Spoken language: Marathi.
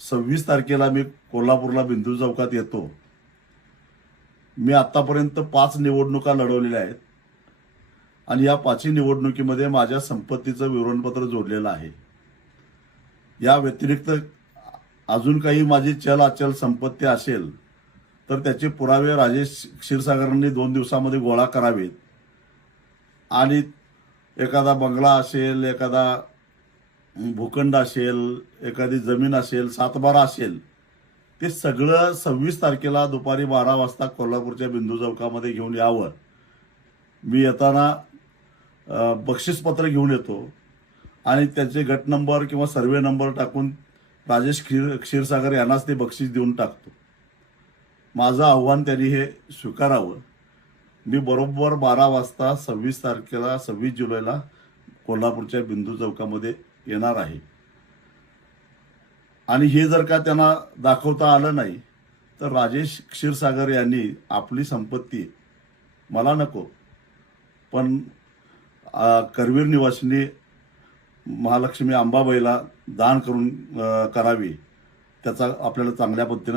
26 तारखेला मी कोल्हापूरला बिंदू चौकात येतो. मी आतापर्यंत 5 निवडणुका लढवलेल्या आहेत आणि या 5ही निवडणुकीमध्ये माझ्या संपत्तीचं विवरणपत्र जोडलेलं आहे. या व्यतिरिक्त अजून काही माझी चल अचल संपत्ती असेल तर त्याचे पुरावे राजेश क्षीरसागरांनी 2 दिवसामध्ये गोळा करावेत आणि एखादा बंगला असेल, एखादा भूखंड असेल, एखादी जमीन असेल, सातबारा असेल, ते सगळं 26 तारखेला दुपारी 12 वाजता कोल्हापूरच्या बिंदू चौकामध्ये घेऊन यावं. मी येताना बक्षीसपत्र घेऊन येतो आणि त्याचे गट नंबर किंवा सर्वे नंबर टाकून राजेश क्षीरसागर यांनाच ते बक्षीस देऊन टाकतो. माझं आव्हान त्यांनी हे स्वीकारावं. मी बरोबर 12 वाजता 26 जुलैला कोल्हापूरच्या बिंदू चौकामध्ये येणार आहे आणि हे जर का त्यांना दाखवता आलं नाही तर राजेश क्षीरसागर यांनी आपली संपत्ती मला नको पण करवीर निवासिनी महालक्ष्मी अंबाबाईला दान करावी. त्याचा आपल्याला चांगल्या पद्धतीने